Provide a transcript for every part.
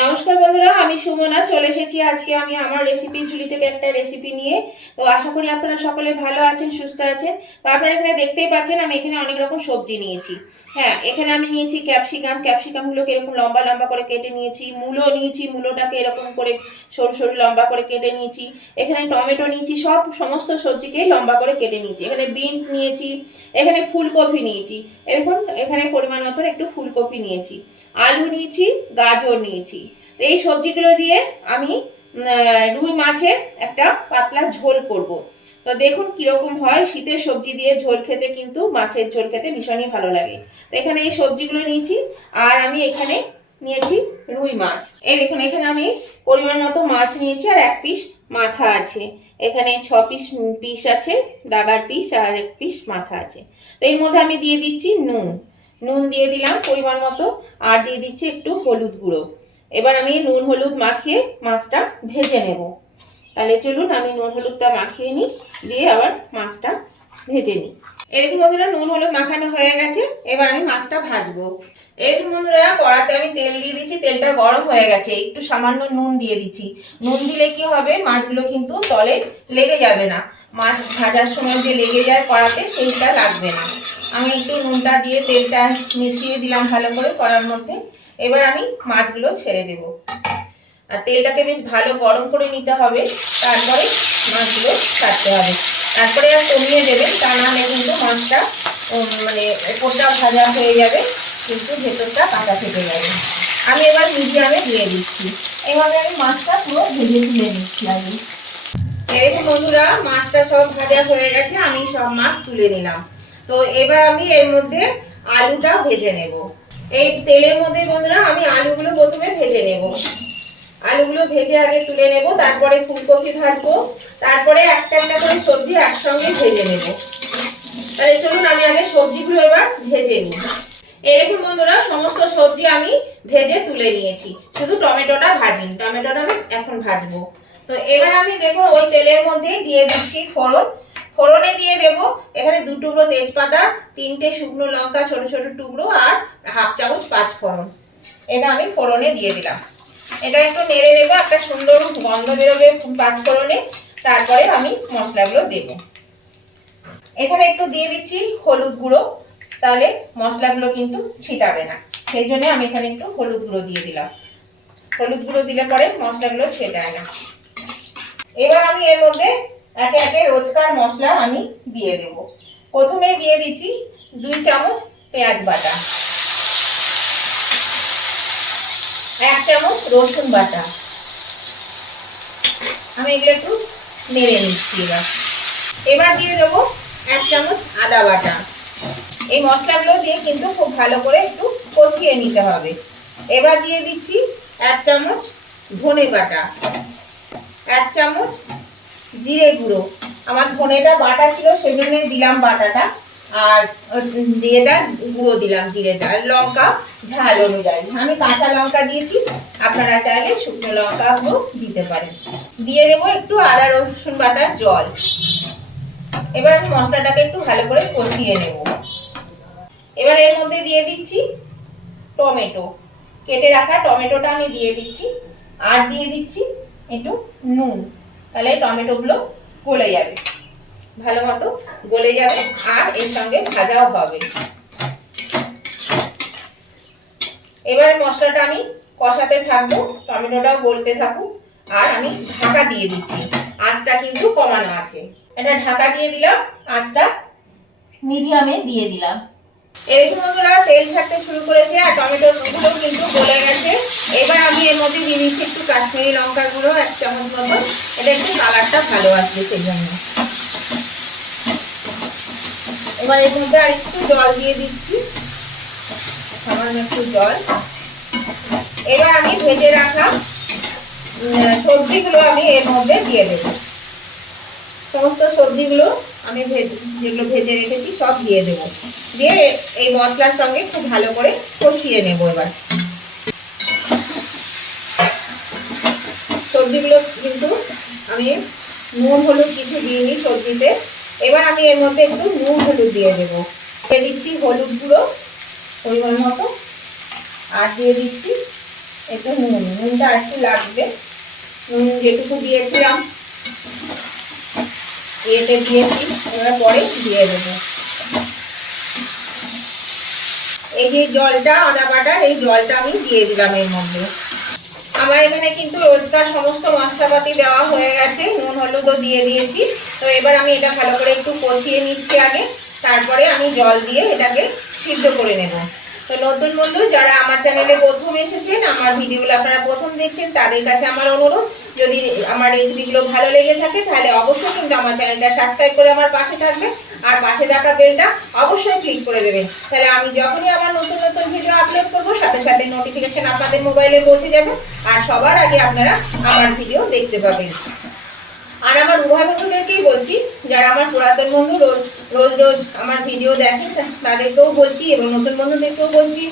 নমস্কার বন্ধুরা, আমি সুমনা চলে এসেছি আজকে আমি আমার রেসিপি ঝুলি থেকে একটা রেসিপি নিয়ে। তো আশা করি আপনারা সকলে ভালো আছেন, সুস্থ আছেন। তো আপনারা এখানে দেখতেই পাচ্ছেন আমি এখানে অনেক রকম সবজি নিয়েছি। হ্যাঁ, এখানে আমি নিয়েছি ক্যাপসিকামগুলোকে এরকম লম্বা লম্বা করে কেটে নিয়েছি। মূলো নিয়েছি, মূলোটাকে এরকম করে সরু সরু লম্বা করে কেটে নিয়েছি। এখানে টমেটো নিয়েছি, সমস্ত সবজিকেই লম্বা করে কেটে নিয়েছি। এখানে বিনস নিয়েছি, এখানে ফুলকপি নিয়েছি। দেখুন এখানে পরিমাণ মতন একটু ফুলকপি নিয়েছি, আলু নিয়েছি, গাজর নিয়েছি। তো এই সবজিগুলো দিয়ে আমি রুই মাছের একটা পাতলা ঝোল করব। তো দেখুন কিরকম হয়, শীতের সবজি দিয়ে ঝোল খেতে কিন্তু মাছের ঝোল খেতে ভীষণই ভালো লাগে। তো এখানে এই সবজিগুলো নিয়েছি, আর আমি এখানে নিয়েছি রুই মাছ। এই দেখুন এখানে আমি পরিমাণ মতো মাছ নিয়েছি, আর 1 পিস মাথা আছে। এখানে 6 পিস আছে দাগার পিস, আর 1 পিস মাথা আছে। তো এর মধ্যে আমি দিয়ে দিচ্ছি নুন দিয়ে দিলাম পরিমাণ মতো, আর দিয়ে দিচ্ছি একটু হলুদ গুঁড়ো। এবার আমি নুন হলুদ মাখিয়ে মাছটা ভেজে নেব। তাহলে চলুন আমি নুন হলুদটা মাখিয়ে নিই, দিয়ে আবার মাছটা ভেজে নিই। এরকম বন্ধুরা নুন হলুদ মাখানো হয়ে গেছে, এবার আমি মাছটা ভাজবো। এরকম বন্ধুরা কড়াতে আমি তেল দিয়ে দিচ্ছি, তেলটা গরম হয়ে গেছে, একটু সামান্য নুন দিয়ে দিচ্ছি। নুন দিলে কি হবে, মাছগুলো কিন্তু তলে লেগে যাবে না। মাছ ভাজার সময় যে লেগে যায় কড়াতে, সেইটা লাগবে না। আমি একটু নুনটা দিয়ে তেলটা মিশিয়ে দিলাম ভালো করে কড়ার মধ্যে। এবার আমি মাছগুলো ছেড়ে দেব, আর তেলটাকে বেশ ভালো গরম করে নিতে হবে, তারপরে মাছগুলো ছাড়তে হবে। তারপরে আর কমিয়ে দেবেন, তা নাহলে কিন্তু মাছটা মানে উপরটা ভাজা হয়ে যাবে কিন্তু ভেতরটা কাঁচা থেকে যাবে। আমি এবার মিডিয়ামে দিয়ে দিচ্ছি। এভাবে আমি মাছটা পুরো ভেজে তুলে নিচ্ছি আগে। এরকম বন্ধুরা মাছটা সব ভাজা হয়ে গেছে, আমি সব মাছ তুলে নিলাম। তো এবার আমি এর মধ্যে আলুটা ভেজে নেব। এই তেলের মধ্যে বন্ধুরা আমি আলুগুলো প্রথমে ভেজে নেব। আলুগুলো ভেজে আগে তুলে নেব, তারপরে ফুলকপি ভাজবো, তারপরে একটা একটা করে সবজি একসঙ্গে ভেজে নেব। তাহলে চলুন আমি আগে সবজিগুলো এবার ভেজে নিই। এরকম বন্ধুরা সমস্ত সবজি আমি ভেজে তুলে নিয়েছি, শুধু টমেটোটা ভাজিনি, টমেটোটা আমি এখন ভাজবো। তো এবার আমি দেখো ওই তেলের মধ্যেই দিয়ে দিচ্ছি ফোড়নে দিয়ে দেব এখানে 2 টুকরো তেজপাতা, 3টে শুকনো লঙ্কা ছোট ছোট টুকরো, আর 1/2 চামচ 5 ফোড়ন। এটা আমি ফোড়নে দিয়ে দিলাম। এটা একটু নেড়ে নেবো, একটা সুন্দর গন্ধ বেরোবে 5 ফোড়নে। তারপরে আমি মশলাগুলো দেব। এখানে একটু দিয়ে দিচ্ছি হলুদ গুঁড়ো, তাহলে মশলাগুলো কিন্তু ছিটাবে না, সেই জন্য আমি এখানে একটু হলুদ গুঁড়ো দিয়ে দিলাম। হলুদ গুঁড়ো দিলে পরে মশলাগুলো ছেটায় না। এবার আমি এর মধ্যে একে একে রোজকার মশলা আমি দিয়ে দেব। প্রথমে দিয়ে দিচ্ছি 2 চামচ পেঁয়াজ বাটা, 1 চামচ রসুন বাটা। আমি এগুলো একটু নেড়ে নিচ্ছি। এবার দিয়ে দেবো 1 চামচ আদা বাটা। এই মশলাগুলো দিয়ে কিন্তু খুব ভালো করে একটু কষিয়ে নিতে হবে। এবার দিয়ে দিচ্ছি 1 চামচ ধনে বাটা, 1 চামচ জিরে গুঁড়ো। আমার ধনেটা বাটা ছিল সেজন্য দিলাম বাটাটা, আর জিরেটা গুঁড়ো দিলাম, জিরেটা। লঙ্কা ঝাল অনুযায়ী আমি কাঁচা লঙ্কা দিয়েছি, আপনারা চাইলে শুকনো লঙ্কা গুঁড়ো দিতে পারেন। দিয়ে দেবো একটু আদা রসুন বাটার জল। এবার আমি মশলাটাকে একটু ভালো করে কষিয়ে নেব। এবার এর মধ্যে দিয়ে দিচ্ছি টমেটো, কেটে রাখা টমেটোটা আমি দিয়ে দিচ্ছি, আর দিয়ে দিচ্ছি একটু নুন। তাহলে টমেটোগুলো গলে যাবে, ভালো মতো গলে যাবে, আর এর সঙ্গে ভাজাও হবে। এবার মশলাটা আমি কষাতে থাকবো, টমেটোটাও গলতে থাকুক, আর আমি ঢাকা দিয়ে দিচ্ছি। আঁচটা কিন্তু কমানো আছে। এটা ঢাকা দিয়ে দিলাম, আঁচটা মিডিয়ামে দিয়ে দিলাম। এরকম বন্ধুরা তেল ছাড়তে শুরু করেছে, আর টমেটোর গুলো কিন্তু গলে গেছে। এবার আমি এর মধ্যে দিয়ে দিচ্ছি একটু কাশ্মীরি লঙ্কার গুঁড়ো 1 চামচ মতো, এটা একটু কালারটা ভালো আসবে সেই জন্য। এবার এর মধ্যে আর একটু জল দিয়ে দিচ্ছি, সামান্য একটু জল। এবার আমি ভেজে রাখা সবজিগুলো আমি এর মধ্যে দিয়ে দেব। সমস্ত সবজিগুলো আমি যেগুলো ভেজে রেখেছি সব দিয়ে দেব, দিয়ে এই মশলার সঙ্গে খুব ভালো করে কষিয়ে নেব। এবার সবজিগুলো কিন্তু আমি নুন হলুদ কিছু দিইনি সবজিতে। এবার আমি এর মধ্যে একটু নুন হলুদ দিয়ে দেবো। দিয়ে দিচ্ছি হলুদ গুঁড়ো পরিমাণ মতো, আর দিয়ে দিচ্ছি একটু নুনটা একটু লাগবে। নুন যেটুকু দিয়েছিলাম এতে দিয়েছি, এবার পরে দিয়ে দেবো এই যে জলটা, আদা বাটার এই জলটা আমি দিয়ে দিলাম এর মধ্যে। আমার এখানে কিন্তু রোজকার সমস্ত মশলাপাতি দেওয়া হয়ে গেছে, নুন হলুদও দিয়ে দিয়েছি। তো এবার আমি এটা ভালো করে একটু কষিয়ে নিচ্ছি আগে, তারপরে আমি জল দিয়ে এটাকে সিদ্ধ করে নেব। তো নতুন বন্ধু যারা আমার চ্যানেলে প্রথম এসেছেন, আমার ভিডিওগুলো আপনারা প্রথম দেখছেন, তাদের কাছে আমার অনুরোধ, যদি আমার রেসিপিগুলো ভালো লেগে থাকে তাহলে অবশ্যই কিন্তু আমার চ্যানেলটা সাবস্ক্রাইব করে আমার পাশে থাকবে, আর পাশে থাকা বেলটা অবশ্যই ক্লিক করে দেবেন। তাহলে আমি যখনই আমার নতুন নতুন ভিডিও আপলোড করব সাথে সাথে নোটিফিকেশন আপনাদের মোবাইলে পৌঁছে যাবে, আর সবার আগে আপনারা আমার ভিডিও দেখতে পাবেন। আর আমার উভয় বন্ধুদেরকেই বলছি, যারা আমার পুরাতন বন্ধু রোজ রোজ রোজ আমার ভিডিও দেখেন তাদেরকেও বলছি, এবং নতুন বন্ধুদেরকেও বলছি,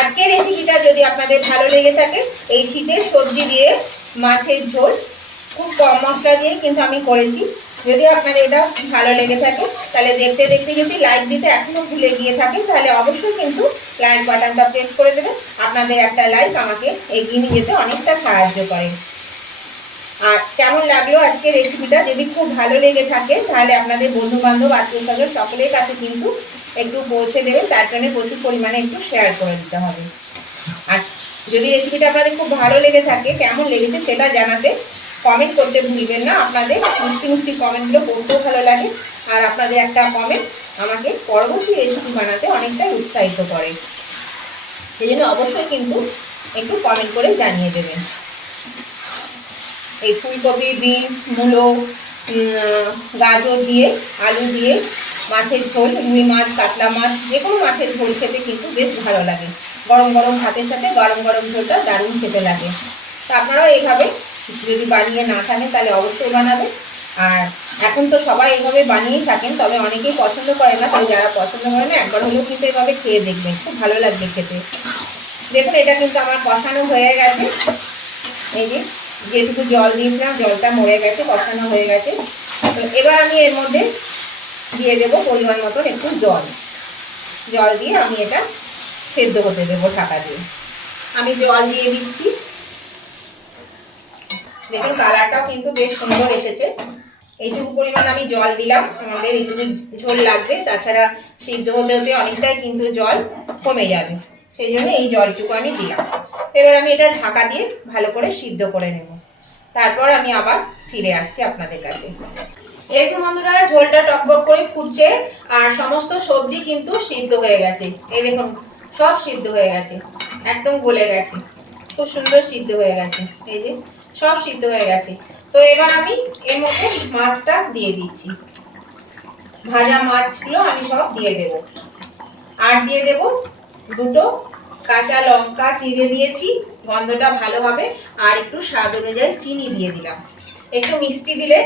আজকের রেসিপিটা যদি আপনাদের ভালো লেগে থাকে, এই শীতের সবজি দিয়ে মাছের ঝোল খুব কম মশলা দিয়ে কিন্তু আমি করেছি। যদি আপনাদের এটা ভালো লেগে থাকে তাহলে দেখতে দেখতে যদি লাইক দিতে এখনও ভুলে গিয়ে থাকেন তাহলে অবশ্যই কিন্তু লাইক বাটনটা প্রেস করে দেবেন। আপনাদের একটা লাইক আমাকে এগিয়ে নিয়ে যেতে অনেকটা সাহায্য করে। আর কেমন লাগলো আজকে রেসিপিটা, যদি খুব ভালো লেগে থাকে তাহলে আপনাদের বন্ধু বান্ধব আত্মীয় স্বজন সকলের কাছে কিন্তু একটু পৌঁছে দেবেন, তার জন্য প্রচুর পরিমাণে একটু শেয়ার করে দিতে হবে। আর যদি রেসিপিটা আপনাদের খুব ভালো লেগে থাকে, কেমন লেগেছে সেটা জানাতে কমেন্ট করতে ভুলবেন না। আপনাদের মিষ্টি মিষ্টি কমেন্টগুলো পড়তেও ভালো লাগে, আর আপনাদের একটা কমেন্ট আমাকে পরবর্তী রেসিপি বানাতে অনেকটাই উৎসাহিত করে। সেই জন্য অবশ্যই কিন্তু একটু কমেন্ট করে জানিয়ে দেবেন। এই ফুলকপি, বিনস, মূলো, গাজর দিয়ে, আলু দিয়ে মাছের ঝোল, রুই মাছ, কাতলা মাছ, যে কোনো মাছের ঝোল খেতে কিন্তু বেশ ভালো লাগে। গরম গরম ভাতের সাথে গরম গরম ঝোলটা দারুণ খেতে লাগে। তো আপনারাও এইভাবে যদি বানিয়ে না থাকেন তাহলে অবশ্যই বানাবেন। আর এখন তো সবাই এইভাবে বানিয়েই থাকেন, তবে অনেকেই পছন্দ করে না, তবে যারা পছন্দ করে না একবার হলেও কিন্তু এইভাবে খেয়ে দেখবেন, খুব ভালো লাগবে খেতে। দেখুন এটা কিন্তু আমার কষানো হয়ে গেছে, এই যে যেটুকু জল দিয়েছিলাম জলটা মরে গেছে, কষানো হয়ে গেছে। তো এবার আমি এর মধ্যে দিয়ে দেবো পরিমাণ মতন একটু জল। জল দিয়ে আমি এটা সেদ্ধ হতে দেবো ঢাকা দিয়ে। আমি জল দিয়ে দিচ্ছি। দেখুন কালারটাও কিন্তু বেশ সুন্দর এসেছে। এইটুকু পরিমাণ আমি জল দিলাম, আমাদের এইটুকু ঝোল লাগবে, তাছাড়া সিদ্ধ হতে হতে অনেকটাই কিন্তু জল কমে যাবে, সেই জন্য এই জলটুকু আমি দিলাম। এবার আমি এটা ঢাকা দিয়ে ভালো করে সিদ্ধ করে নেব, তারপর আমি আবার ফিরে আসছি আপনাদের কাছে। দেখুন বন্ধুরা ঝোলটা টকবক করে ফুটছে, আর সমস্ত সবজি কিন্তু সিদ্ধ হয়ে গেছে। এই দেখুন সব সিদ্ধ হয়ে গেছে, একদম গলে গেছে, খুব সুন্দর সিদ্ধ হয়ে গেছে, এই যে সব সিদ্ধ হয়ে গেছে। তো এবার আমি এর মধ্যে মাছটা দিয়ে দিচ্ছি, ভাজা মাছগুলো আমি সব দিয়ে দেব। আর দিয়ে দেব দুটো কাঁচা লঙ্কা চিড়ে দিয়েছি, গন্ধটা ভালো হবে। আর একটু স্বাদ অনুযায়ী চিনি দিয়ে দিলাম, একটু মিষ্টি দিলে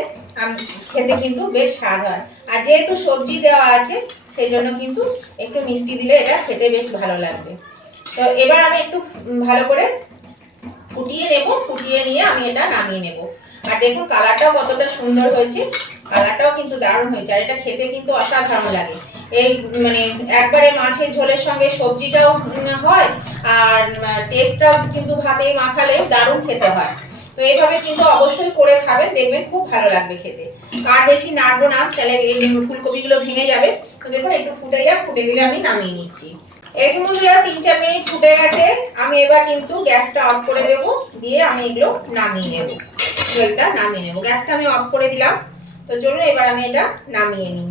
খেতে কিন্তু বেশ স্বাদ হয়। আর যেহেতু সবজি দেওয়া আছে সেই জন্য কিন্তু একটু মিষ্টি দিলে এটা খেতে বেশ ভালো লাগবে। তো এবার আমি একটু ভালো করে ফুটিয়ে নেব, ফুটিয়ে নিয়ে আমি এটা নামিয়ে নেব। আর দেখুন কালারটাও কতটা সুন্দর হয়েছে, কালারটাও কিন্তু দারুণ হয়েছে, আর এটা খেতে কিন্তু অসাধারণ লাগে। এই মানে একবারে মাছের ঝোলের সঙ্গে সবজিটাও হয়, আর টেস্টটাও কিন্তু ভাতে মাখালে দারুণ খেতে হয়। তো এইভাবে কিন্তু অবশ্যই করে খাবেন, দেখবেন খুব ভালো লাগবে খেতে। আর বেশি নাড়বো না, তাহলে এই ফুলকপিগুলো ভেঙে যাবে। তো দেখুন একটু ফুটে যাক, ফুটে গেলে আমি নামিয়ে নিচ্ছি। এরকম বন্ধুরা 3-4 মিনিট ফুটে গেছে, আমি এবার কিন্তু গ্যাসটা অফ করে দেব, দিয়ে আমি এগুলো নামিয়ে নেব, ঝোলটা নামিয়ে নেব। গ্যাসটা আমি অফ করে দিলাম। তো চলুন এবার আমি এটা নামিয়ে নিই।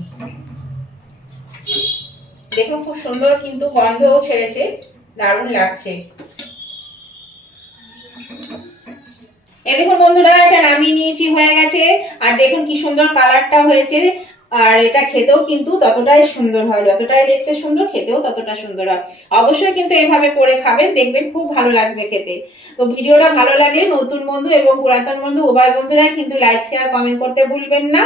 দেখুন খুব সুন্দর কিন্তু গন্ধও ছেড়েছে, দারুণ লাগছে। এই দেখুন বন্ধুরা এটা নামিয়ে নিয়েছি, হয়ে গেছে। আর দেখুন কি সুন্দর কালারটা হয়েছে, আর এটা খেতেও কিন্তু ততটাই সুন্দর হয়, যতটাই দেখতে সুন্দর খেতেও ততটা সুন্দর হয়। অবশ্যই কিন্তু এইভাবে করে খাবেন, দেখবেন খুব ভালো লাগবে খেতে। তো ভিডিওটা ভালো লাগলে নতুন বন্ধু এবং পুরাতন বন্ধু উভয় বন্ধুরাই কিন্তু লাইক শেয়ার কমেন্ট করতে ভুলবেন না।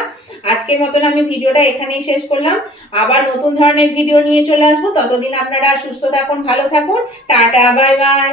আজকের মতন আমি ভিডিওটা এখানেই শেষ করলাম, আবার নতুন ধরনের ভিডিও নিয়ে চলে আসবো। ততদিন আপনারা সুস্থ থাকুন, ভালো থাকুন, টাটা বাই বাই।